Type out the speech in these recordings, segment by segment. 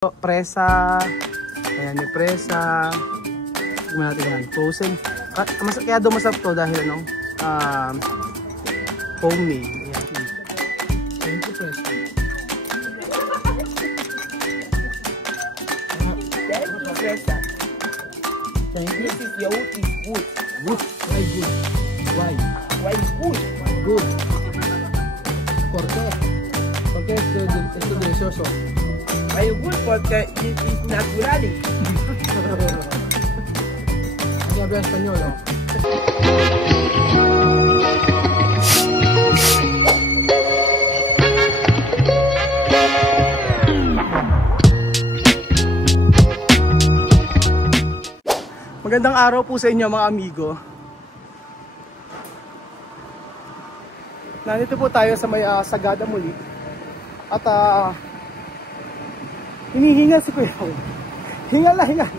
Presa. Ayan, may presa. Tignan natin yan. Frozen. Kaya daw masarap to dahil ano, homemade. Ayan. Thank you, presa. Presa. Thank you. This is your wood is good. Good. Why good? Why? Why good? Good. ¿Por qué? Porque esto es delicioso. Why good? Porque it is natural. Hindi habla español, no? Magandang araw po sa inyo mga amigo. Nandito po tayo sa may Sagada muli. At hinihingal si Kuya. Hingal na hingal.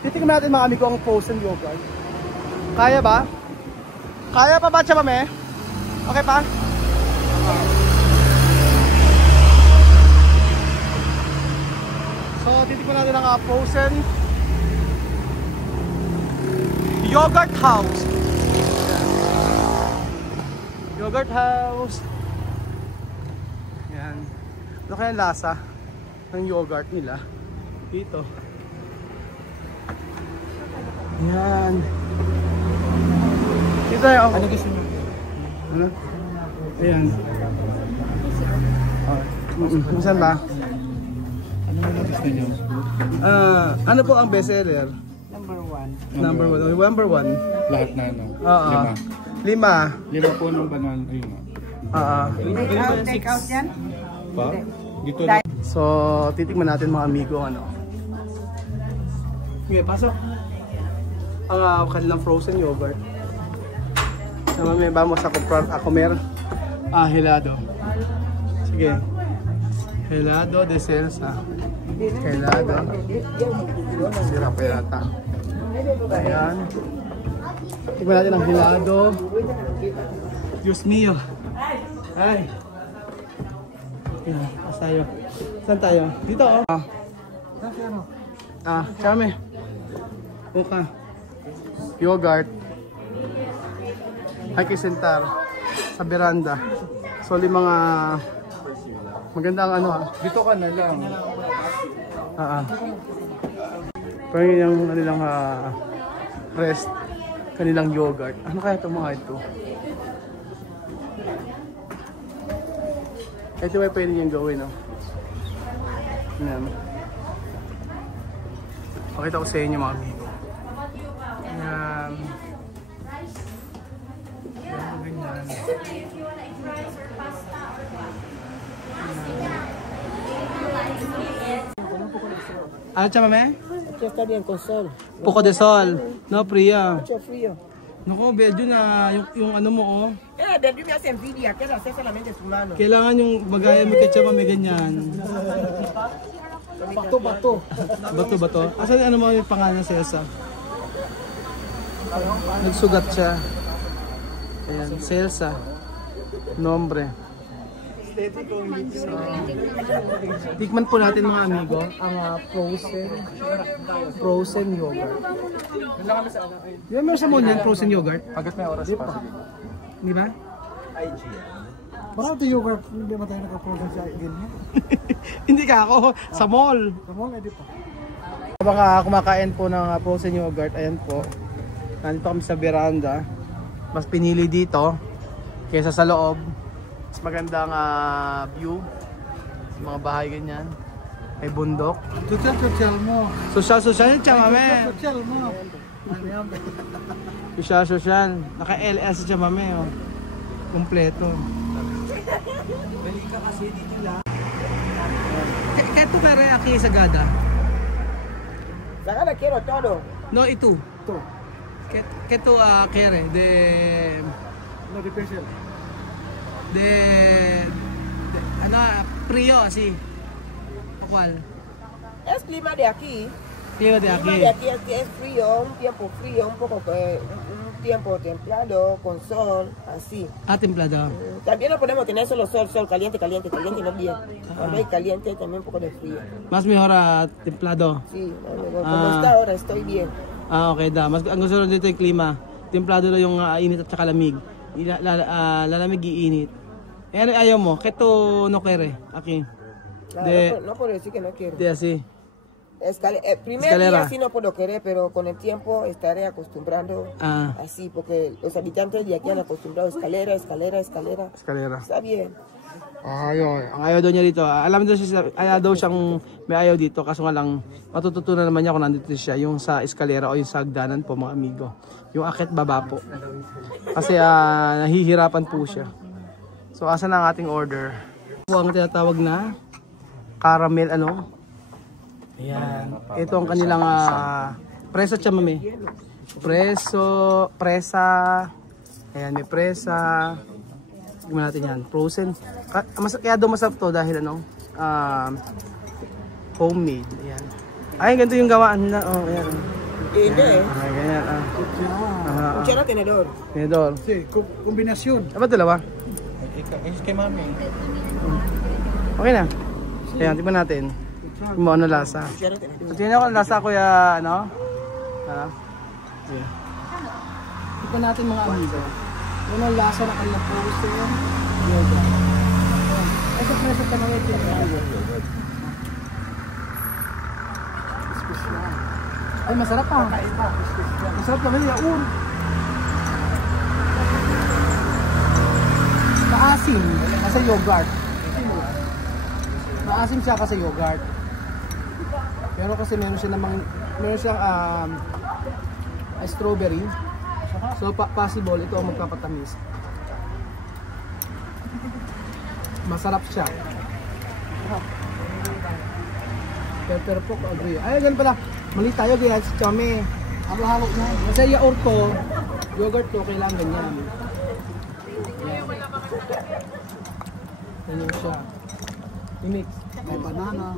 Titignan natin mga amigo ang frozen yogurt. Kaya ba? Kaya pa ba siya mame? Okay pa? So titignan natin ang frozen Yogurt House. Yogurt House. Yan. Ano kaya lasa ng yogurt nila dito? Yan. Dito tayo. Ano gusto nyo? Ano? Ayan. Saan ba? Ano mo gusto nyo? Ano po ang best seller? Number one. Lahat na ano? Lima. Lima po ng banan. Ayun na. Take out yan? Pa? Dito na. So, titigman natin mga amigo ano. Okay, pasok. Ang kanilang frozen yogurt. May vamos a comprar a comer helado. Sige. Helado de salsa. Helado. Sirap yata. Ayan. Tignan natin ang helado. Diyos mio. Ay. Ayan, tayo. Saan tayo? Dito oh. Chame. Uka. Yogurt. Hay kisentar. Sa veranda. So mga maganda ang ano ha. Dito ka na lang. Pero yung kanilang rest, kanilang yogurt. Ano kaya itong mga ito? Ito ay pwede niyang gawin, no? Yan. Pakita ko sa inyo mga amigo. Yan. Yan, ganyan. Ano siya, mame? Aquí está bien con sol. Poco de sol. No, Priya. Mucho frío. Naku, medyo na yung ano mo, oh. De me hace envidia, que hacer solamente su mano. Kailangan yung magaya mo ketchup, may ganyan. Bato. Bato. Asan ano mo yung pangalan sa Elsa? Nagsugat siya. Ayan, Celsa. Nombre. So, tikman po natin mga amigo ang frozen yogurt. Di ba meron sa mall yan, frozen yogurt? Agad may oras pa. Di ba? Parang ito yogurt, hindi ba tayo naka-frozen sa ganyan? Hindi ka ako, sa mall. Sa mall, edi pa. Habang kumakain po ng frozen yogurt, ayan po. Nandito kami sa veranda. Mas pinili dito kaysa sa loob. Mas magandang view. Mga bahay ganyan. May bundok. Social mo. Social siya, mame. Social mo. Social. Naka-LS siya, mame. Oh. Kompleto. Balik ka kasi dito lang. Kaya po pera aquí sa Sagada? Sagada quiero todo. No, ito. Ito. Kaya to kere. No, di special. Ano, frío, así. ¿Cuál? Es clima de aquí. Clima de aquí. Clima de aquí es frío, un tiempo frío, un poco tiempo templado, con sol, así. Templado. También no podemos tener solo sol, caliente, no bien. Cuando hay caliente también un poco de frío. Mas mejor templado. Sí, como está ahora estoy bien. Okay da. Mas ang gusto rin dito yung klima. Templado lang yung init at saka lamig. Lalamig iinit. Ayaw mo, keto no quiere aquí. No puedo decir que no quiero. De así. Primer día sí no puedo querer, pero con el tiempo estaré acostumbrando así, porque los habitantes de aquí han acostumbrado escalera. Está bien. Ang ayaw daw niya dito. Alam daw siya, ayaw daw siyang may ayaw dito. Kaso nga lang, matututunan naman niya kung nandito siya. Yung sa eskalera o yung sa hagdanan po mga amigo. Yung akit baba po. Kasi nahihirapan po siya. So asa na ang ating order? Po ang tinatawag na caramel Ayan. Ito ang kanilang preso chamame. Presa. Ayan, may presa. Gimana natin yan? Frozen. Kaya daw masarap to dahil homemade. Ayan. Ay, ganito yung gawaan nila. Oh, ayan. Hindi Ganyan. Cuchara, tenedor. Tenedor. Sí, combinación. Dapat dalawa? Es que mami. Okay na. Ayan, tingnan natin. Kung ano lasa. Cuchara, tenedor. So, tingnan ko ang lasa, kuya, Okay. Tingnan natin mga amigo. Yun ang lasa na kanilang frozen yogurt. Ito preso ka na yung yogurt. Ay, masarap pa. Masarap naman yung yaon. Maasim kasi yogurt. Maasim siya kasi yogurt. Pero kasi meron siyang strawberry. So possible ito ang magpapatamis. Masarap siya. Pepper po, agree. Ay, ganun pala. Mali tayo, kaya si Chome. Halo-halo na. Kasi yaourt to, yogurt to, kailangan ganyan. Ganyan siya. I-mix. May banana.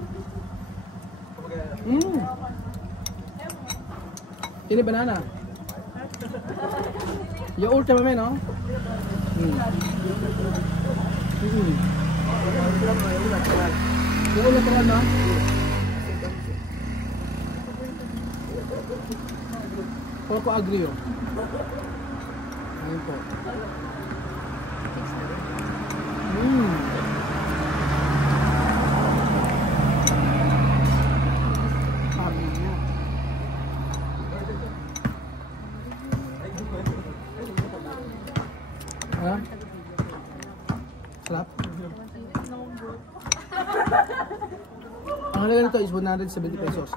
Ini banana. Yaourt naman, no? Yaourt natural, no? Poco agrio. Ayun po. Sarap. Ang halaga nito is 170 pesos.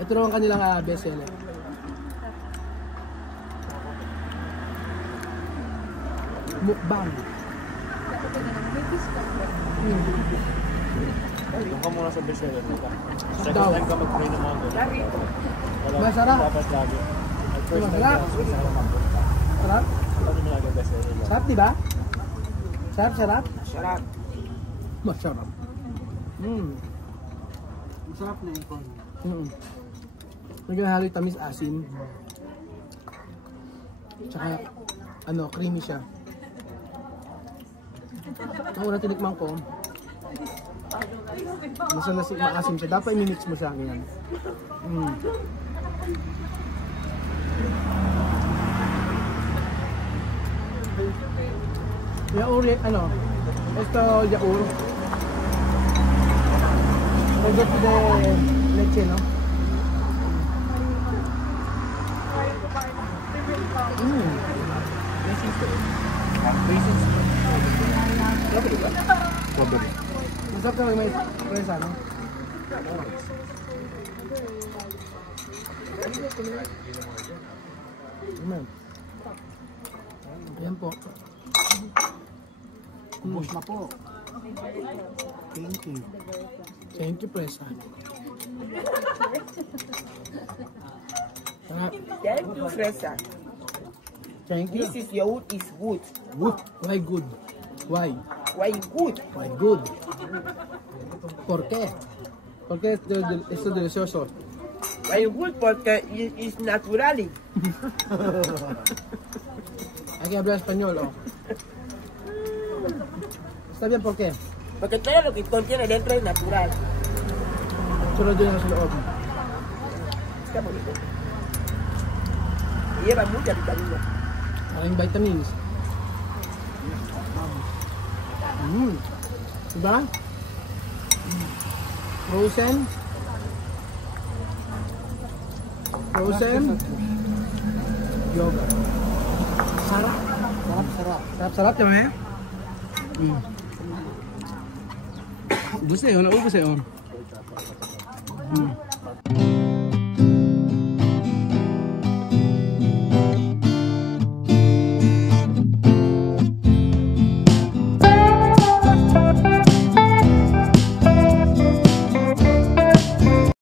Ito naman kanilang best seller. Mukbang. Doon ka muna sa bestseller nila. Daw. Second time ka mag-try ng mga doon. Masarap. Dapat lagi. First time Masarap. ka, Sarap. Ano mo lagi bestseller nila? Sarap, diba? Sarap. Sarap. Masarap. Masarap na yun. Nagahalo yung tamis asim. Tsaka, creamy siya. Ang unang tinikman ko, maasim siya. Dapat i-mix mo siya. Ganyan. Yaourt, ito yaourt. Yogurt de leche, no? Masarap na may presa, no? Ayan po. Ubus na po. Thank you. Thank you, presa. Thank you, Fresa. Thank you. This is yaourt is good. Good. Why good? Why? Why good? Why good? ¿Por qué? Porque esto es delicioso. Very good porque es natural. Hay que hablar español, ¿o? ¿Está bien por qué? Porque todo lo que contiene dentro es natural. Solo tiene sa loob. Está bonito. Y lleva mucha vitamina. Maraming vitamins. Diba? Frozen. Frozen. Yogurt. Sarap. Sarap, diba eh? Gusto yun, naubos yun.